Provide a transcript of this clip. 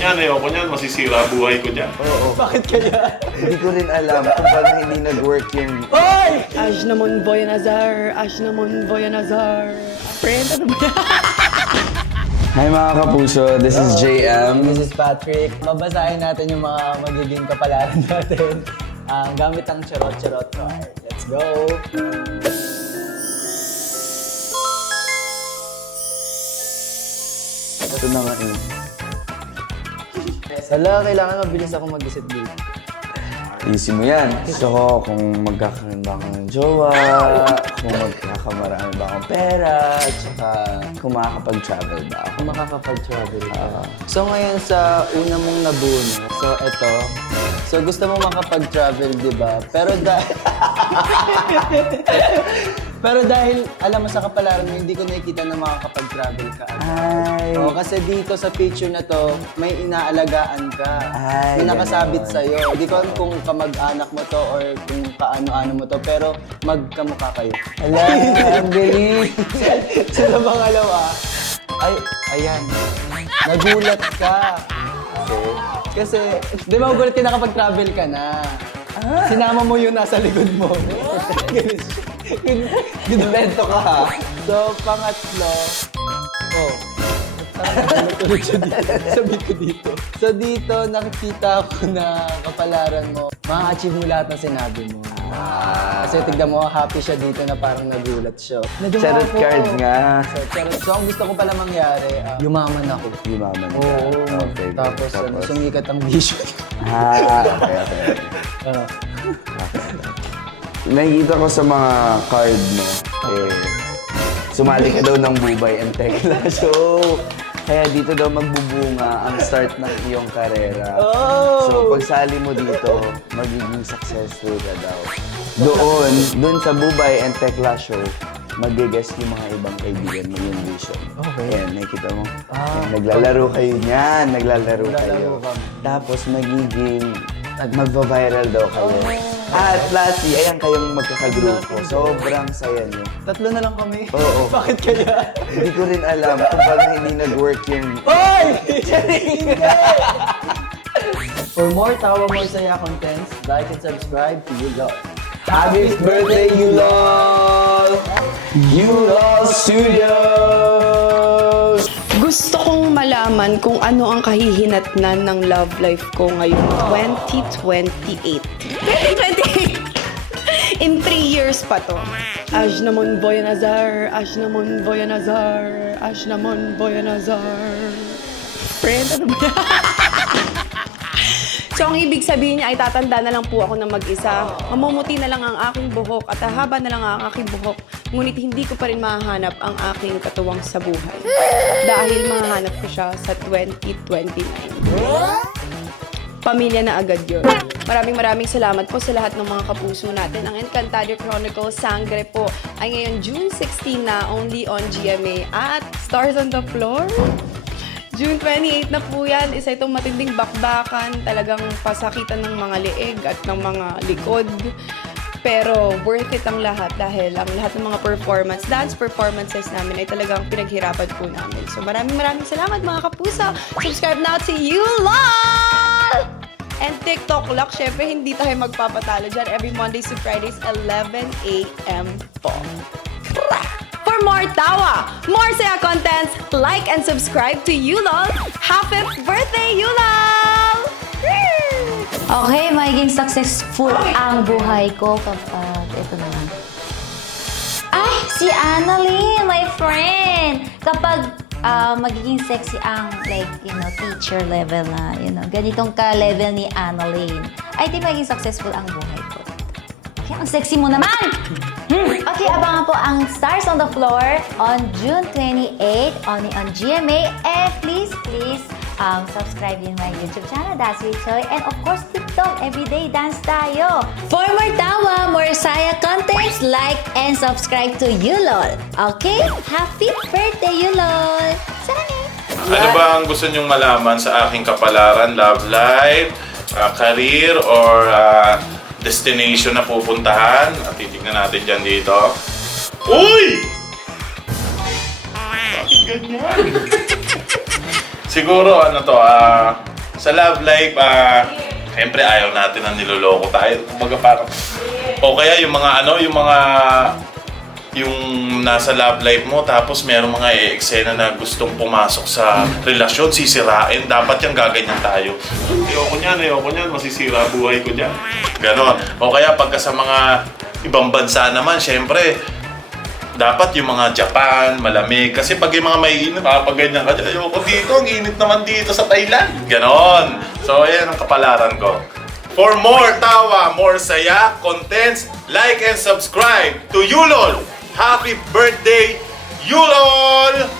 ayoko niyan, masisira buhay ko dyan. Oo. Bakit kaya? Hindi ko rin alam kung paano hindi nag-work yung... Oy! Ash naman boy Nazar, Ash naman boy Nazar. Friend, ano ba yan? Hi mga kapuso, this is JM. This is Patrick. Babasahin natin yung mga magiging kapalaran natin. Gamit ang charot-charot card. Let's go! Ito na nga yun. Hala, kailangan mabilis ako mag-isip dito. Easy mo yan. Gusto ko kung magkakaroon ba ako ng jowa, kung magkakamarami ba akong pera, at saka kung makakapag-travel ba ako. Kung makakapag-travel ka. So ngayon sa una mong nabuno, so eto, so gusto mo makapag-travel, di ba? Pero dahil alam mo sa kapalaran mo, hindi ko nakikita na makakapag-travel ka. Ay. Oo, kasi dito sa picture na to, may inaalagaan ka. Ay, May nakasabit ganon. sa'yo. Hindi ko alam kung kamag-anak mo to or kung kaano-ano mo to, pero magkamukha kayo. Ala, ang galing. Sila bang alam Ay, ayan. Nagulat ka. Kasi, di ba magulat ka na kapag travel ka na? Sinama mo yun nasa likod mo. Ginvento ka ha. So, pangatlo. Oh. Tulog siya dito. Sabi ko dito. So, dito nakikita ko na kapalaran mo, ma-achieve mo lahat ng sinabi mo. Kasi tignan mo, happy siya dito na parang nagulat siya. Charot card nga. So, ang gusto ko pala mangyari, yumaman ako. Yumaman ka. Oo. Okay. Tapos, sumikat ang vision ko. Okay. Nakikita ko sa mga card mo, sumali ka daw ng Bubay and Tekla show. Kaya dito daw magbubunga ang start ng iyong karera. Oh! So pagsali mo dito, magiging successful ka daw. Doon sa Bubay and Tekla show, mag-guest yung mga ibang kaibigan mo yung vision. Okay. Ayan, nakikita mo. Ayan, naglalaro kayo niyan, naglalaro kayo. kami. Tapos magiging magva-viral daw kayo. At lastly, ayan kayong magkakagrupo. Sobrang saya nyo. Tatlo na lang kami. Oo. Bakit kaya? Hindi ko rin alam kung paano hindi nag-work yung... Oy! For more Tawa More Saya contents, like and subscribe to YouLol. Happy birthday, YouLol! YouLol Studios! Gusto kong malaman kung ano ang kahihinatnan ng love life ko ngayong 2028. 2028! In 3 years pa to. Ash naman boy Nazar, Ash naman boy Nazar, Ash naman boy Nazar. Friend, ano ba yan? So, ang ibig sabihin niya ay tatanda na lang po ako ng mag-isa. Mamumuti na lang ang aking buhok at hahaba na lang ang aking buhok. Ngunit hindi ko pa rin mahahanap ang aking katuwang sa buhay. Dahil mahahanap ko siya sa 2029. Pamilya na agad yun. Maraming salamat po sa lahat ng mga kapuso natin. Ang Encantadia Chronicles Sangre po ay ngayon June 16 na only on GMA at Stars on the Floor. June 28 na po yan. Isa itong matinding bakbakan. Talagang pasakitan ng mga leeg at ng mga likod. Pero worth it ang lahat dahil ang lahat ng mga dance performances namin ay talagang pinaghirapan po namin. So maraming salamat mga kapuso. Subscribe now to YouLol! And TikTok Lock, syempre hindi tayo magpapatalo dyan. Every Mondays to Fridays, 11 a.m. po. For more tawa, more saya contents, like and subscribe to YouLol. Happy birthday, YouLol! Okay, magiging successful ang buhay ko kapag ito na lang. Ay, si Annalyn, my friend! Kapag magiging sexy ang, teacher level na, ganitong ka-level ni Annalyn, ay di magiging successful ang buhay ko. Okay, ang sexy mo naman! Okay, abangan po ang Stars on the Floor on June 28, only on GMA. And please, subscribe in my YouTube channel, That's Sweet Choy. And of course, TikTok, everyday dance tayo. For more tawa, more saya contents, like and subscribe to YouLol. Okay? Happy birthday, YouLol! Salamat! Ano ba ang gusto nyong malaman sa aking kapalaran, love life, career, or destination na pupuntahan? At titignan natin dyan dito. Uy! Bakit ganyan? Siguro, Sa love life, siyempre ayaw natin na niloloko tayo. Kumbaga parang, o kaya yung mga yung nasa love life mo tapos merong mga eksena na gustong pumasok sa relasyon, sisirain, dapat yung gaganyan tayo. Ayoko niyan, masisira buhay ko dyan. Ganon. O kaya pagka sa mga ibang bansa naman, syempre, dapat yung mga Japan, malamig. Kasi pag yung mga maiinit, pag ganyan ka, ayoko dito, ang init naman dito sa Thailand. Ganon. So, ayan ang kapalaran ko. For more tawa, more saya, contents, like and subscribe to Yulol. Happy birthday, Yulol!